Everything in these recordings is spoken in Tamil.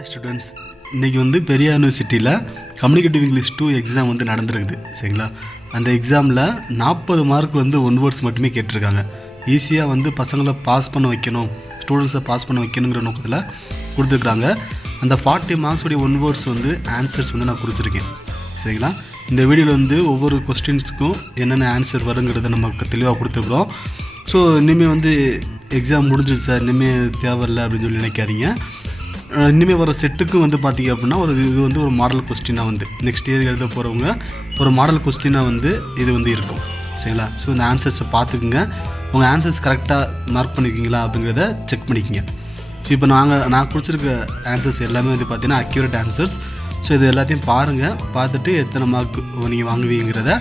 Hi students, இன்றைக்கி வந்து பெரியார் யூனிவர்சிட்டியில் கம்யூனிகேட்டிவ் இங்கிலீஷ் 2 எக்ஸாம் வந்து நடந்துருக்குது. சரிங்களா? அந்த எக்ஸாமில் 40 மார்க் வந்து ஒன் வேர்ட்ஸ் மட்டுமே கேட்டிருக்காங்க. ஈஸியாக வந்து பசங்களை பாஸ் பண்ண வைக்கணும், ஸ்டூடெண்ட்ஸை பாஸ் பண்ண வைக்கணுங்கிற நோக்கத்தில் கொடுத்துருக்குறாங்க. அந்த 40 மார்க்ஸுடைய ஒன் வேர்ட்ஸ் வந்து ஆன்சர்ஸ் வந்து நான் குறிச்சிருக்கேன். சரிங்களா? இந்த வீடியோவில் வந்து ஒவ்வொரு கொஸ்டின்ஸுக்கும் என்னென்ன ஆன்சர் வருங்கிறத நமக்கு தெளிவாக கொடுத்துருக்குறோம். ஸோ இனிமேல் வந்து எக்ஸாம் முடிஞ்சிச்சு சார், இனிமேல் தேவையில்லை அப்படின்னு சொல்லி நினைக்காதீங்க. இனிமேல் வர செட்டுக்கும் வந்து பார்த்திங்க அப்படின்னா இது வந்து ஒரு மாடல் கொஸ்டினாக வந்து நெக்ஸ்ட் இயர் எழுத போகிறவங்க ஒரு மாடல் கொஸ்டினாக வந்து இது வந்து இருக்கும். சரிங்களா? ஸோ இந்த ஆன்சர்ஸை பார்த்துக்குங்க. உங்கள் ஆன்சர்ஸ் கரெக்டாக மார்க் பண்ணிக்கிங்களா அப்படிங்கிறத செக் பண்ணிக்கோங்க. ஸோ இப்போ நான் குறிச்சிருக்க ஆன்சர்ஸ் எல்லாமே வந்து பார்த்திங்கன்னா அக்யூரேட் ஆன்சர்ஸ். ஸோ இது எல்லாத்தையும் பாருங்கள், பார்த்துட்டு எத்தனை மார்க் நீங்கள் வாங்குவீங்கிறத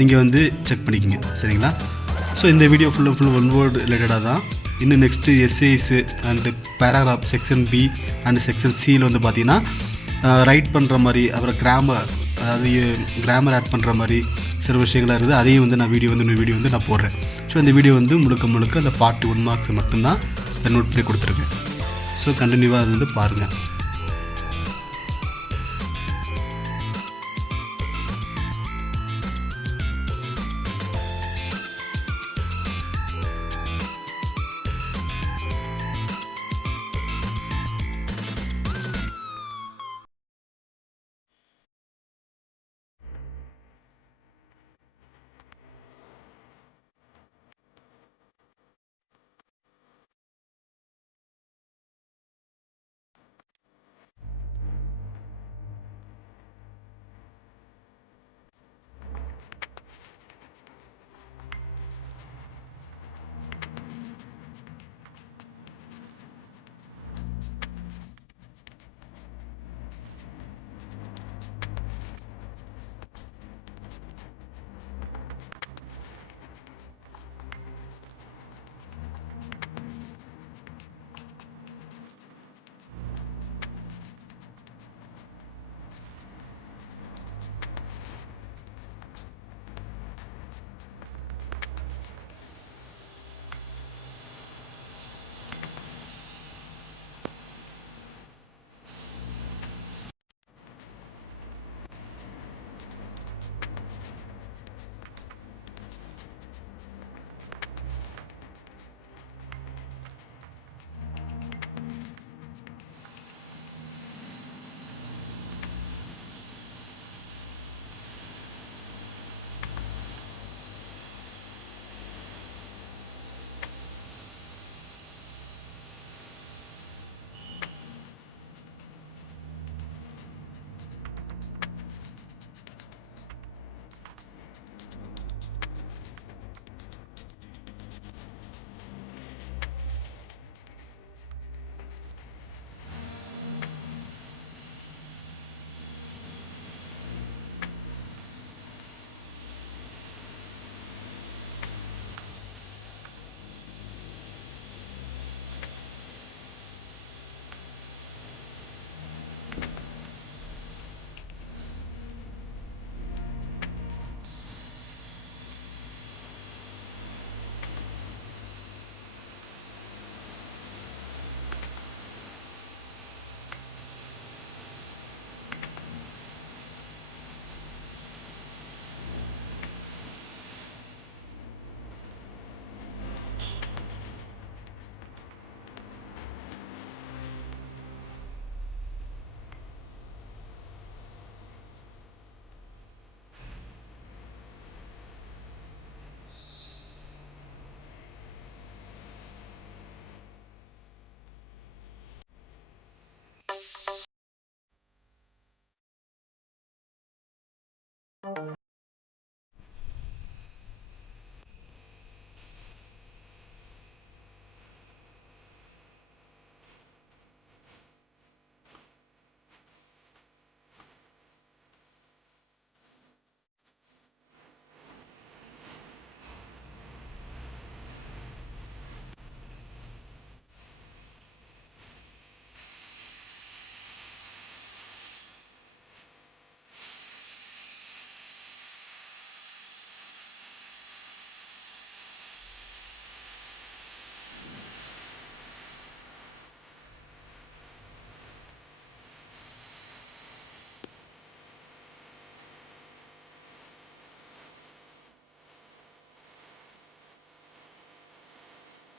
நீங்கள் வந்து செக் பண்ணிக்கோங்க. சரிங்களா? ஸோ இந்த வீடியோ ஃபுல் ஒன் வேர்டு ரிலேட்டடாக தான். இன்னும் நெக்ஸ்ட்டு எஸ்ஏஸு and paragraph section B and section சியில் வந்து பார்த்திங்கன்னா ரைட் பண்ணுற மாதிரி, அப்புறம் கிராமர், அதாவது கிராமர் ஆட் பண்ணுற மாதிரி சில விஷயங்களாக இருக்குது. அதையும் வந்து நான் இன்னொரு வீடியோ வந்து நான் போடுறேன். ஸோ இந்த வீடியோ வந்து முழுக்க அந்த பார்ட் 1 மார்க்ஸ் மட்டும்தான் நோட் பண்ணி கொடுத்துருக்கேன். ஸோ கண்டினியூவாக அது வந்து பாருங்கள்.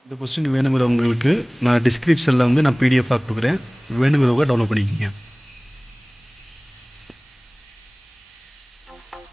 இந்த கொஸ்டின் வேணுங்கிறவங்களுக்கு நான் டிஸ்கிரிப்ஷனில் வந்து நான் பிடிஎஃபாக கொடுக்குறேன், வேணுங்கிறவங்க டவுன்லோட் பண்ணிக்கோங்க.